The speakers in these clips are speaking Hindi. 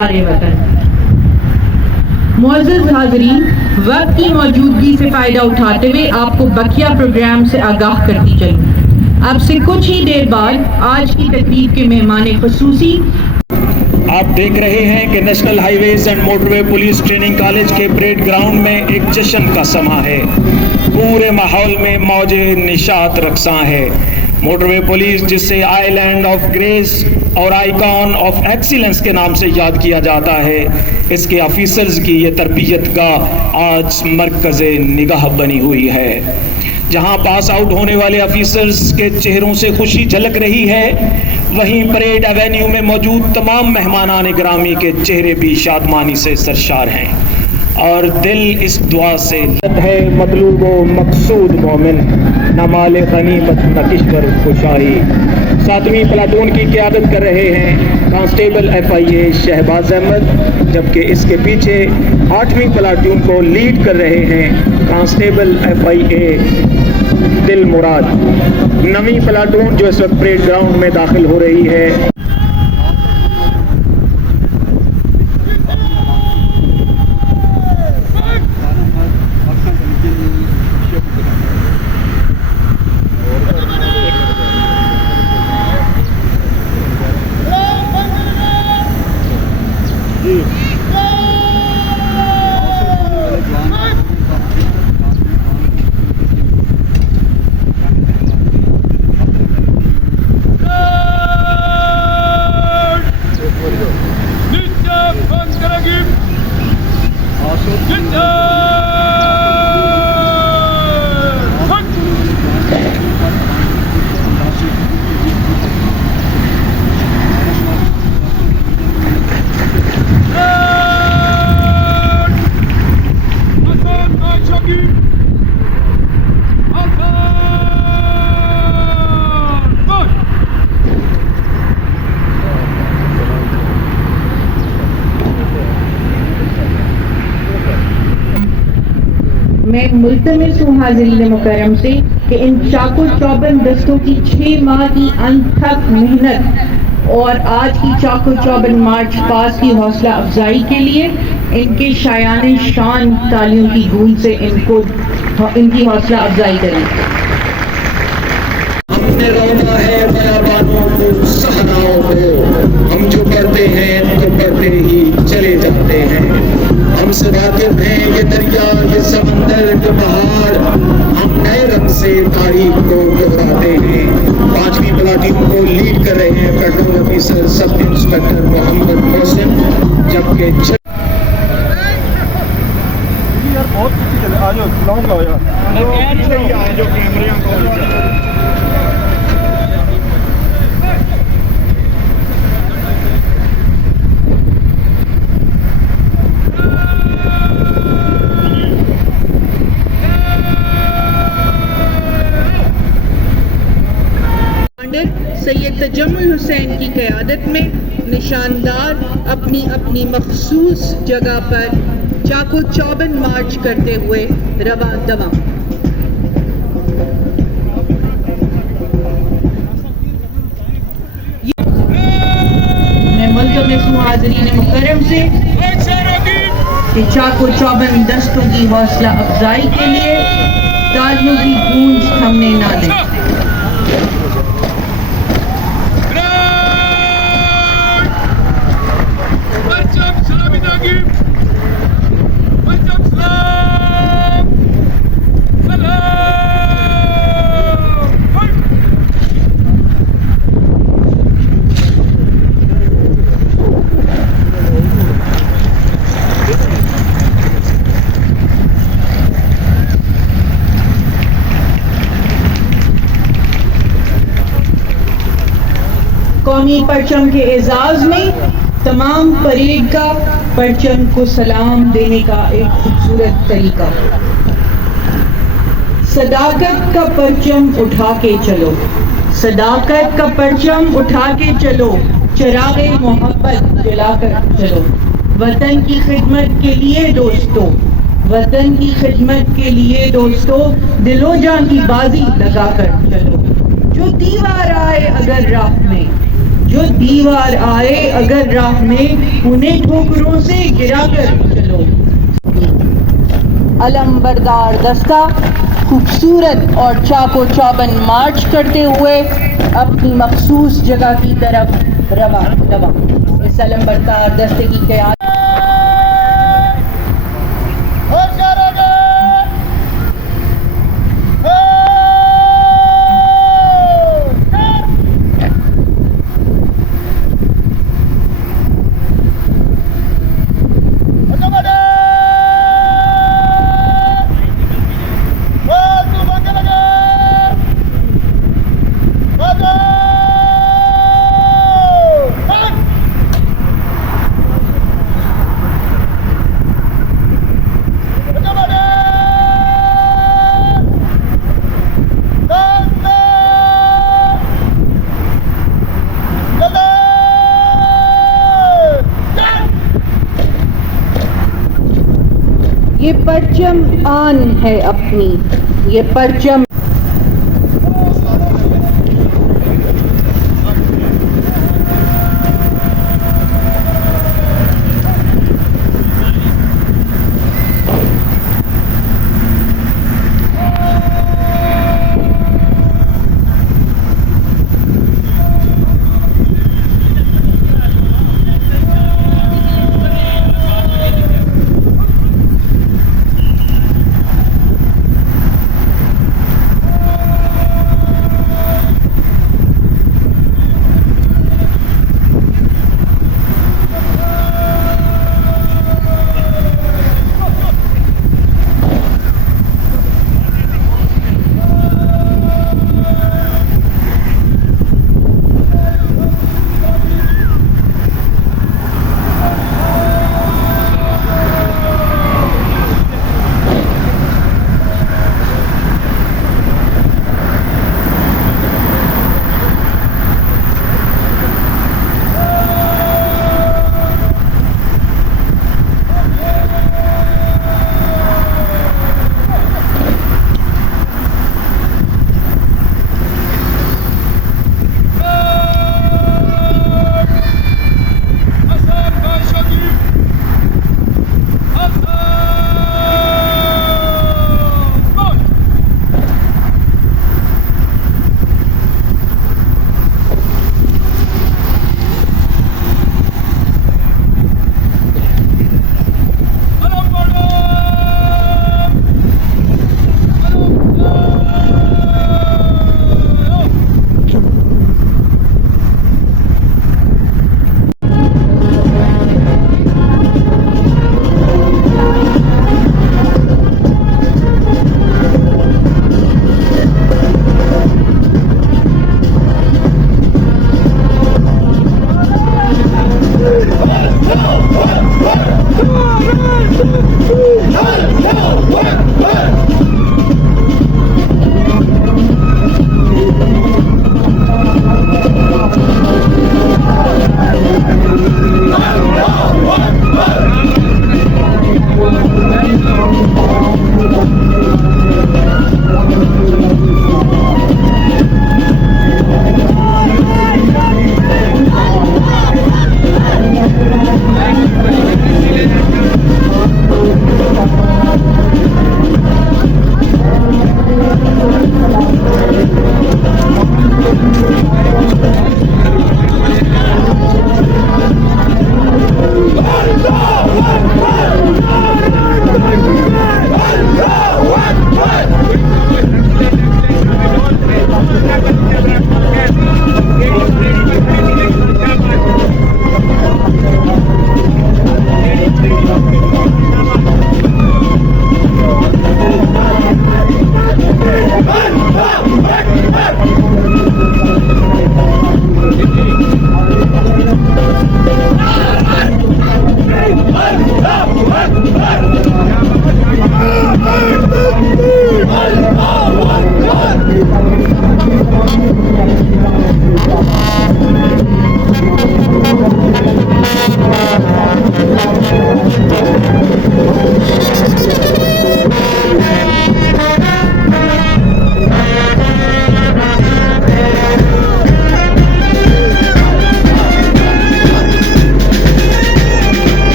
सारे वतन मुअज़्ज़ज़ हाज़रीन, वक्त की मौजूदगी से फ़ायदा उठाते हुए आपको बकिया प्रोग्राम से आगाह करती चलूँ। अब से कुछ ही देर बाद आज की तकरीब के मेहमान ख़ुसूसी आप देख रहे हैं कि national highways and motorway police training college के परेड ग्राउंड में एक जश्न का समा है। पूरे माहौल में मौजे निशात रक्सा है। मोटरवे पुलिस, जिसे आइलैंड ऑफ ग्रेस और आइकॉन ऑफ एक्सीलेंस के नाम से याद किया जाता है, इसके ऑफिसर्स की ये तरबियत का आज मरकज़े निगाह बनी हुई है। जहां पास आउट होने वाले ऑफिसर्स के चेहरों से खुशी झलक रही है, वहीं परेड एवेन्यू में मौजूद तमाम मेहमानान गिरामी के चेहरे भी शादमानी से सरशार हैं और दिल इस दुआ से है मतलूब व मकसूद मोमिन, न माल गनीमत न किश्वर खुशाही। 7वीं प्लाटून की क़यादत कर रहे हैं कांस्टेबल FIA शहबाज अहमद, जबकि इसके पीछे 8वीं प्लाटून को लीड कर रहे हैं कांस्टेबल FIA दिल मुराद। 9वीं प्लाटून जो इस वक्त परेड ग्राउंड में दाखिल हो रही है। मैं मुल्तमिस हूँ हाज़रीन मुकर्रम से कि इन चाको चौबंद दस्तों की 6 माह की अनथक मेहनत और आज की चाको चौबंद मार्च पास की हौसला अफजाई के लिए इनके शायाने शान तालियों की गूंज से इनकी हौसला अफजाई करें। हमने रोना है बयाबानों को, सहनाओं को, हम जो पढ़ते हैं तो पढ़ते ही चले जाते हैं। हमसे वाकिफ हैं ये दरिया, ये समंदर, ये पहाड़, हम नए रंग से तारीख को दोहराते हैं। 5वीं प्लाटून को लीड कर रहे हैं patrol officer sub inspector Mohammad Mohsin, जबकि सैयद तजम्मुल हुसैन की क़यादत में निशानदार अपनी अपनी मखसूस जगह पर चाको चौबंद मार्च करते हुए रवां दवां। मैं मुल्तमिस हूँ हाज़रीन मुकर्रम से कि चाको चौबंद दस्तों की हौसला अफजाई के लिए तालियों की गूंज थमने ना दें। कौमी परचम के एजाज में तमाम परेड का परचम को सलाम देने का एक खूबसूरत तरीका। सदाकत का परचम उठा के चलो, सदाकत का परचम उठा के चलो, चिरागे मोहब्बत जलाकर चलो। वतन की खिदमत के लिए दोस्तों, वतन की खिदमत के लिए दोस्तों, दिलो जान की बाजी लगाकर चलो। जो दीवार आए अगर राह में, जो दीवार आए अगर राह में उन्हें ठोकरों से गिराकर चलो। अलंबरदार दस्ता खूबसूरत और चाको चौबन मार्च करते हुए अपनी मखसूस जगह की तरफ रवा दवा। इस अलंबरदार दस्ते की क़यादत ये परचम आन है अपनी, ये परचम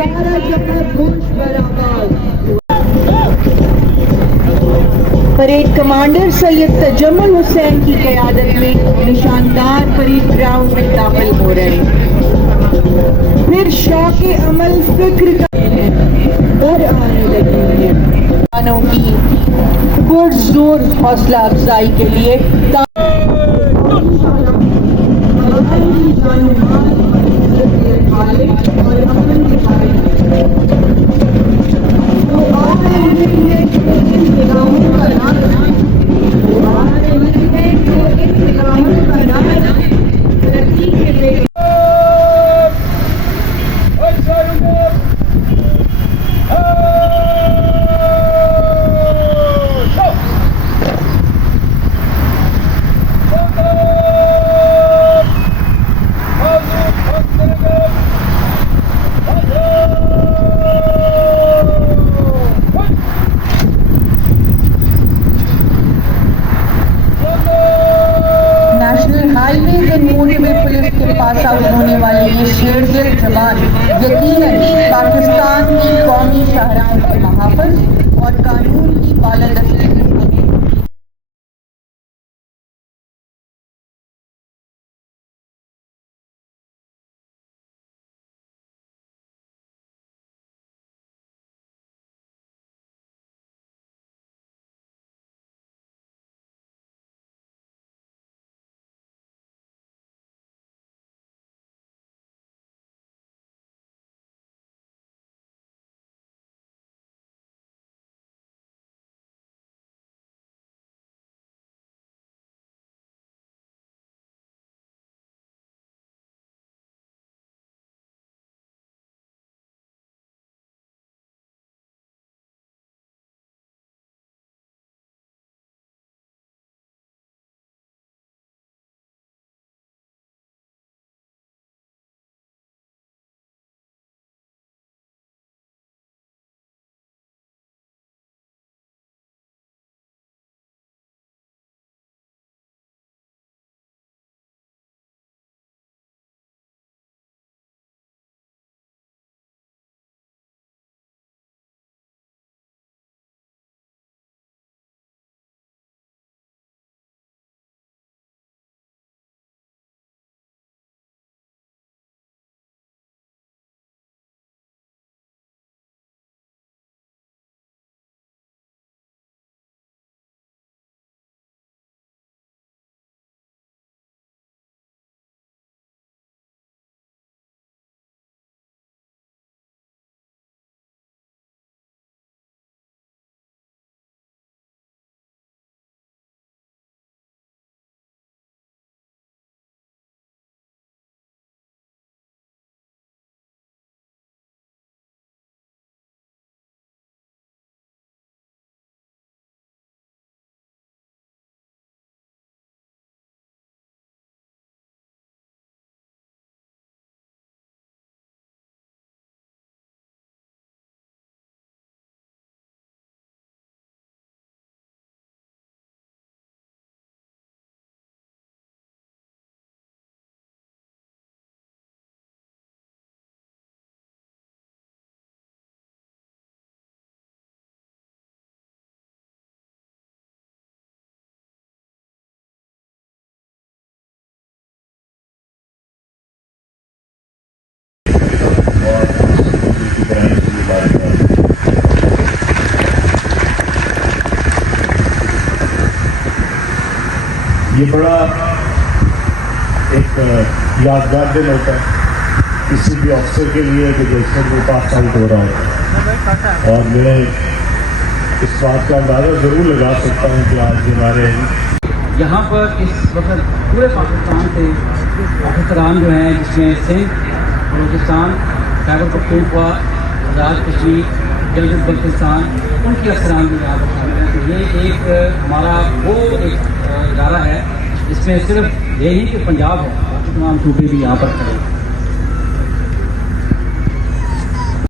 सारा जहां गूंज पर आवाज। परेड कमांडर सैयद तजम्मुल हुसैन की क़यादत में निशानदार परेड ग्राउंड में दाखिल हो रहे हैं। फिर शौक़ अमल फिक्र और आने लगी है किसानों की पुरजोर हौसला अफजाई के लिए पुलिस के पास आउट होने वाले ये शेरदिल जवान यकीनन पाकिस्तान की कौमी शाहराहों के महाफिज और कानून की बालादस्ती ये बड़ा एक यादगार दिन होता है किसी भी अफसर के लिए कि जैसे वो पास आउट हो रहा हो। और मैं इस बात का अंदाज़ा ज़रूर लगा सकता हूँ कि आज हमारे यहाँ पर इस वक्त पूरे पाकिस्तान से अफसरान जो हैं जिसमें सिंध, बलूचिस्तान, खैबर पख्तूनख्वा, आज़ाद कश्मीर, गिलगित बल्तिस्तान, उनके अफसरान भी यहाँ पर शामिल हैं। तो ये एक हमारा वो एक इदारा है जिसमें सिर्फ यही कि पंजाब है, बाकी तमाम सूबे भी यहाँ पर खड़े हैं।